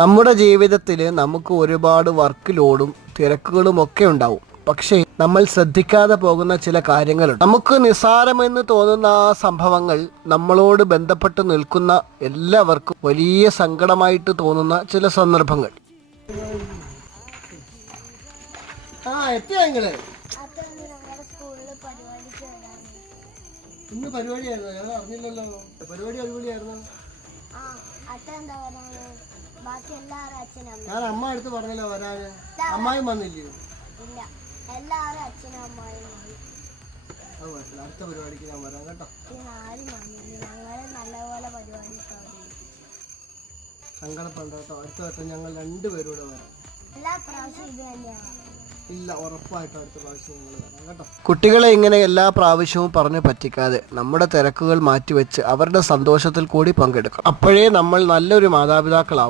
നമ്മുടെ ജീവിതത്തിൽ നമുക്ക് ഒരുപാട് വർക്ക് ലോഡും തിരക്കുകളും ഒക്കെ ഉണ്ടാവും. പക്ഷേ നമ്മൾ ശ്രദ്ധിക്കാതെ പോകുന്ന ചില കാര്യങ്ങളുണ്ട്. നമുക്ക് നിസ്സാരമെന്ന് തോന്നുന്ന ആ സംഭവങ്ങൾ നമ്മളോട് ബന്ധപ്പെട്ട് നിൽക്കുന്ന എല്ലാവർക്കും വലിയ സങ്കടമായിട്ട് തോന്നുന്ന ചില സന്ദർഭങ്ങൾ. ഇന്ന് പരിപാടിയായിരുന്നു, ഞാൻ അറിഞ്ഞില്ലല്ലോ. പരിപാടി അടിപൊളിയായിരുന്നു. ഞാൻ അമ്മ അടുത്ത് പറഞ്ഞല്ലോ വരാന്. അമ്മായും വന്നില്ലയോ? അടുത്ത പരിപാടിക്ക് ഞാൻ വരാം കേട്ടോ. സങ്കടപ്പെടണ്ട കേട്ടോ. അടുത്ത വട്ടം ഞങ്ങൾ രണ്ടുപേരൂടെ വരാം. ഇല്ല, ഉറപ്പായിട്ടും അടുത്ത പ്രാവശ്യം ഞങ്ങൾ വരാം കേട്ടോ. കുട്ടികളെ ഇങ്ങനെ എല്ലാ പ്രാവശ്യവും പറഞ്ഞു പറ്റിക്കാതെ നമ്മുടെ തിരക്കുകൾ മാറ്റിവെച്ച് അവരുടെ സന്തോഷത്തിൽ കൂടി പങ്കെടുക്കണം. അപ്പോഴേ നമ്മൾ നല്ലൊരു മാതാപിതാക്കളാവും.